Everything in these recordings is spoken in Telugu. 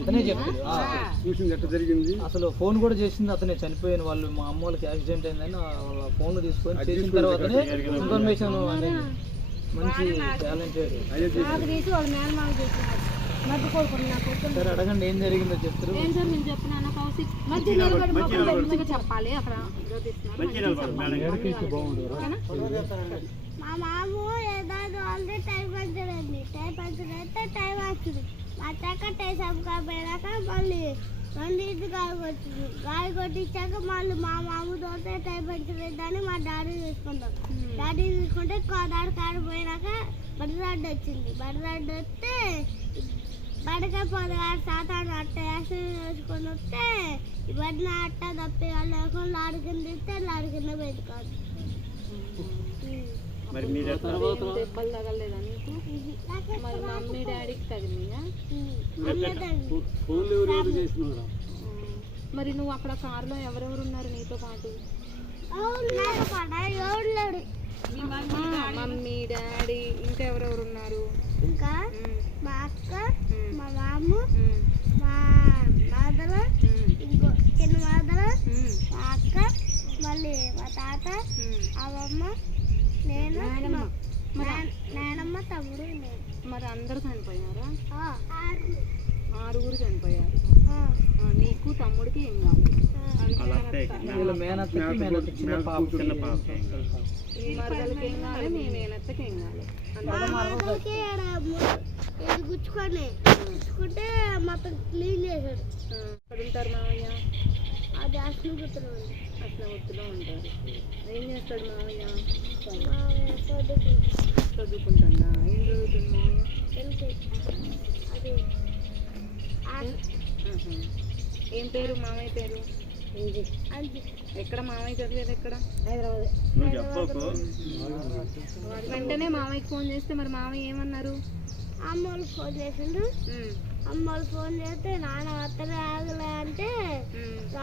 అతనే చెప్తాడు చూసింది ఎట్లా జరిగింది. అసలు ఫోన్ కూడా చేసింది అతనే. చనిపోయిన వాళ్ళు మా అమ్మ వాళ్ళకి యాక్సిడెంట్ అయిందని వాళ్ళ ఫోన్ తీసుకొని చేసిన తర్వాతనే ఇన్ఫర్మేషన్ అనేది మంచి టాలెంటెడ్. సరే అడగండి ఏం జరిగిందో చెప్తారు. మా మాము ఏదో ఆల్రెడీ టైం పంచడండి. టైం పంచడైతే టైం వచ్చింది. వచ్చాక టైం పోయినాక మళ్ళీ గాలి కొట్టింది. గాలి కొట్టించాక మళ్ళీ మా మాము తోటే టైం పంచలేదని మా డాడీ తీసుకుంటాం. డాడీ తీసుకుంటే డాడీ కాడు పోయినాక బడిరాడ్డు వచ్చింది. బడిరాడ్డు వస్తే బడిగా పొదగాడు సాతాను అట్ట వేసుకొని వస్తే ఇవన్నీ అట్ట తప్పి వాళ్ళు లేకుండా లాడి కింద ఇస్తే లాడి కింద పోయింది కాదు. దెబ్బలు తగలేదా నీకు? మరి మమ్మీ డాడీకి తగిలిందా? మరి నువ్వు అక్కడ కారులో ఎవరెవరు ఉన్నారు నీతో పాటు? మమ్మీ డాడీ ఇంకా ఎవరెవరు ఉన్నారు? ఇంకా మా అక్క, మా మాము, మా మాదలు, ఇంకో చిన్న మాదలు, మా అక్క, మళ్ళీ మా తాత, అమ్మమ్మ, నేను, నాయనమ్మ, తమ్ముడు, నేను. మరి అందరు చనిపోయారా? 6 చనిపోయారు. నీకు తమ్ముడికి ఏం కాదు. ఈ మరదలకి ఏం కావాలి, మీ మేనత్తకి ఏం కావాలి. గుచ్చుకుంటే మొత్తం క్లీన్ చేశాడు. ఎక్కడ ఉంటారు మావయ్య? అది అసలు ఒత్తులో ఉంటారు. ఏం చేస్తాడు మావయ్య? చదువుకుంటాడా? ఏం చదువుతుంది మావయ్య? అది ఏం పేరు మామయ్య పేరు? ఎక్కడ మామయ్య చదివేది? ఎక్కడ? వెంటనే మామయ్యకి ఫోన్ చేస్తే మరి మామయ్య ఏమన్నారు? అమ్మ వాళ్ళు ఫోన్ చేసిండు. అమ్మ వాళ్ళు ఫోన్ చేస్తే నాన్న అత్తనే ఆగలే అంటే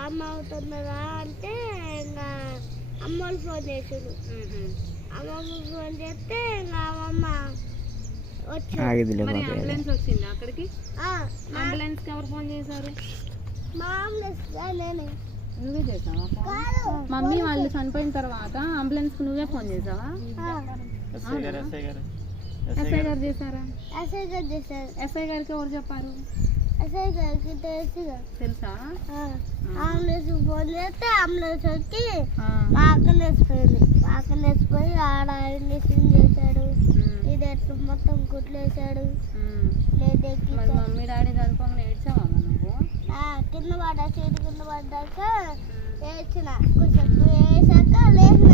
అమ్మ అవుతుందా అంటే ఇంకా అమ్మ వాళ్ళు ఫోన్ చేసిండు. అమ్మమ్మ ఫోన్ చేస్తే ఇంకా అమ్మమ్మ వచ్చింది. మరి అంబులెన్స్ వచ్చింది అక్కడికి? అంబులెన్స్ కి ఎవరు ఫోన్ చేశారు? మా అంబులెన్స్ నేనే. నువ్వే చేసావా? మమ్మీ వాళ్ళు చనిపోయిన తర్వాత అంబులెన్స్ కి నువ్వే ఫోన్ చేసావా? ఎస్ఐ గారు చేశారా? ఎస్ఐ గారు చేశారు. ఎస్ఐ గారికి ఎవరు చెప్పారు? ఎస్ఐ గారికి తెలుసా? అంబులెన్స్ ఫోన్ చేస్తే అంబులెన్స్ వచ్చి మా అక్కని వేసిపోయింది. మా అక్కని వేసిపోయి ఆడ ఇంజక్షన్ చేశాడు. ఇది ఎట్లా మొత్తం కుట్లు వేసాడు. మరి మమ్మీ డాడీ చనిపోగానే ఏడ్చావా నువ్వు? కింద పడ్డా, చేతి కింద పడ్డాక వేసిన కొంచెం వేసాక లేచిన.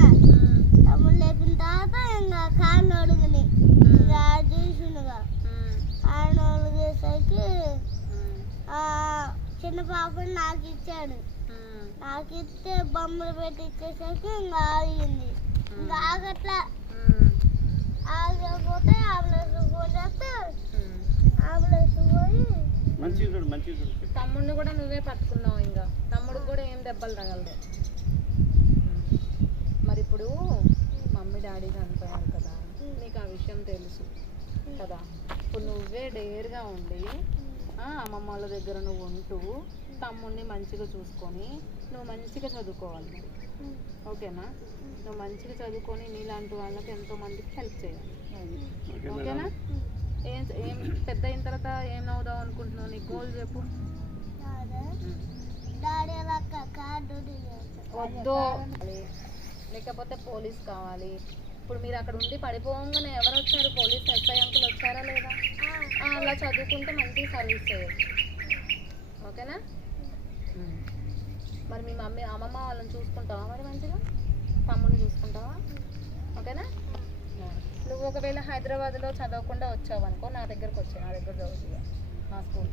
తమ్ముడు లేపిన తర్వాత ఇంకా కాళ్ళు అడుగుని ఇక చూసిండుగా. కాళ్ళు అడిగేసరికి చిన్న పాపని నాకు ఇచ్చాడు. నాకు ఇస్తే బొమ్మలు పెట్టి ఇచ్చేసరికి ఇంకా ఆగింది. ఇంకా ఆగట్లా. ఆగకపోతే అంబులెన్స్ ఫోన్ చేస్తే అంబులెన్స్ పోయి తమ్ముడిని కూడా నువ్వే పట్టుకున్నావు. ఇంకా తమ్ముడికి కూడా ఏం దెబ్బలు తగలదు. మరి ఇప్పుడు మమ్మీ డాడీ చనిపోయారు కదా, నీకు ఆ విషయం తెలుసు కదా. ఇప్పుడు నువ్వే డేర్గా ఉండి అమ్మమ్మ వాళ్ళ దగ్గర నువ్వు ఉంటూ తమ్ముడిని మంచిగా చూసుకొని నువ్వు మంచిగా చదువుకోవాలి. మరి ఓకేనా? నువ్వు మంచిగా చదువుకొని నీలాంటి వాళ్ళకి ఎంతోమందికి హెల్ప్ చేయాలి. ఓకేనా? ఏం పెద్ద అయిన తర్వాత ఏం అవుదాం అనుకుంటున్నావు? నీ గోల్ చెప్పు. వద్దు, లేకపోతే పోలీస్ కావాలి. ఇప్పుడు మీరు అక్కడ ఉండి పడిపోగానే ఎవరు వచ్చారు? పోలీస్ ఎస్ఐ అంకుల్ వచ్చారా లేదా? అలా చదువుకుంటే మంచి సర్వీస్ చేయొచ్చు. ఓకేనా? మరి మీ అమ్మమ్మ వాళ్ళని చూసుకుంటావా? మరి మంచిగా తమ్ముడిని చూసుకుంటావా? ఓకేనా? నువ్వు ఒకవేళ హైదరాబాద్లో చదవకుండా వచ్చావు అనుకో, నా దగ్గరకు వచ్చావు. నా దగ్గర చదువుతుంది మా స్కూల్.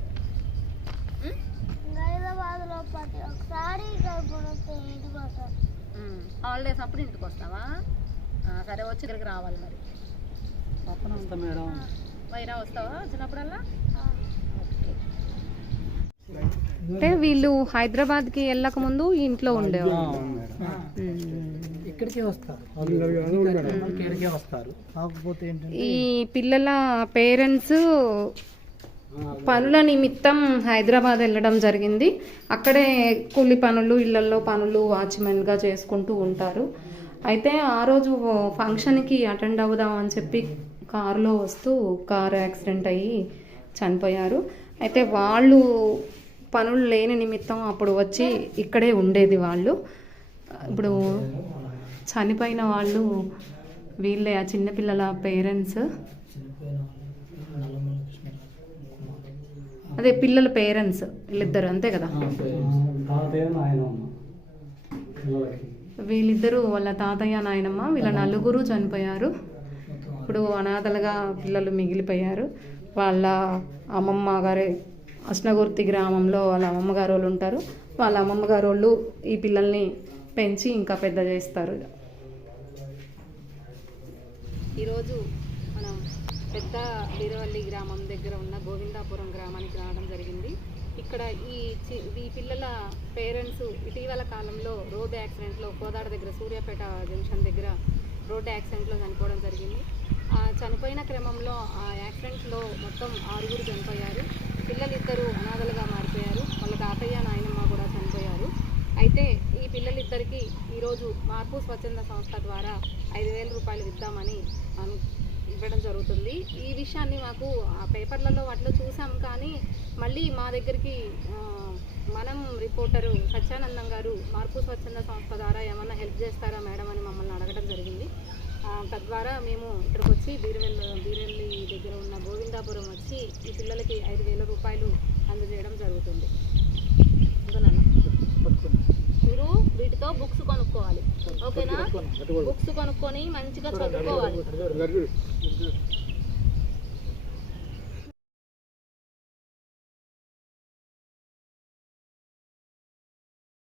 హాలిడేస్ అప్పుడు ఇంటికి వస్తావా? సరే, వచ్చి ఇక్కడికి రావాలి. మరి వైరా వస్తావా వచ్చినప్పుడల్లా? అంటే వీళ్ళు హైదరాబాద్కి వెళ్ళక ముందు ఇంట్లో ఉండేవాళ్ళు. ఇక్కడికే వస్తారు. కాకపోతే ఈ పిల్లల పేరెంట్స్ పనుల నిమిత్తం హైదరాబాద్ వెళ్ళడం జరిగింది. అక్కడే కూలి పనులు, ఇళ్లలో పనులు వాచ్మెన్గా చేసుకుంటూ ఉంటారు. అయితే ఆ రోజు ఫంక్షన్కి అటెండ్ అవుదాం అని చెప్పి కారులో వస్తూ కారు యాక్సిడెంట్ అయ్యి చనిపోయారు. అయితే వాళ్ళు పనులు లేని నిమిత్తం అప్పుడు వచ్చి ఇక్కడే ఉండేది వాళ్ళు. ఇప్పుడు చనిపోయిన వాళ్ళు వీళ్ళే, ఆ చిన్నపిల్లల పేరెంట్స్. అదే పిల్లల పేరెంట్స్ వీళ్ళిద్దరు, అంతే కదా. వీళ్ళిద్దరూ వాళ్ళ తాతయ్య నాయనమ్మ, వీళ్ళ నలుగురు చనిపోయారు. ఇప్పుడు అనాథలుగా పిల్లలు మిగిలిపోయారు. వాళ్ళ అమ్మమ్మ గారే అస్నగుర్తి గ్రామంలో వాళ్ళ అమ్మమ్మ గారు వాళ్ళు ఉంటారు. వాళ్ళ అమ్మమ్మ గారు వాళ్ళు ఈ పిల్లల్ని పెంచి ఇంకా పెద్ద చేస్తారు. ఈరోజు మనం పెద్ద వీరవల్లి గ్రామం దగ్గర ఉన్న గోవిందాపురం గ్రామానికి రావడం జరిగింది. ఇక్కడ ఈ పిల్లల పేరెంట్స్ ఇటీవల కాలంలో రోడ్డు యాక్సిడెంట్లో కోదాడ దగ్గర సూర్యాపేట జంక్షన్ దగ్గర రోడ్డు యాక్సిడెంట్లో చనిపోవడం జరిగింది. ఆ చనిపోయిన క్రమంలో ఆ యాక్సిడెంట్లో మొత్తం 6 చనిపోయారు. పిల్లలిద్దరూ అనాథలుగా మారిపోయారు. వాళ్ళ తాతయ్య నాయనమ్మ కూడా చనిపోయారు. అయితే ఈ పిల్లలిద్దరికీ ఈరోజు మార్పు స్వచ్ఛంద సంస్థ ద్వారా 5,000 రూపాయలు ఇద్దామని ఇవ్వడం జరుగుతుంది. ఈ విషయాన్ని మాకు ఆ పేపర్లలో వాటిలో చూసాం, కానీ మళ్ళీ మా దగ్గరికి మనం రిపోర్టరు సత్యానందం గారు మార్పు స్వచ్ఛంద సంస్థ ద్వారా ఏమన్నా హెల్ప్ చేస్తారా మేడం అని మమ్మల్ని అడగడం జరిగింది. తద్వారా మేము ఇక్కడికి వచ్చి బీరెల్లి దగ్గర ఉన్న గోవిందాపురం వచ్చి ఈ పిల్లలకి 5,000 రూపాయలు అందజేయడం జరుగుతుంది. మీరు వీటితో బుక్స్ కొనుక్కోవాలి, ఓకేనా? బుక్స్ కొనుక్కొని మంచిగా చదువుకోవాలి.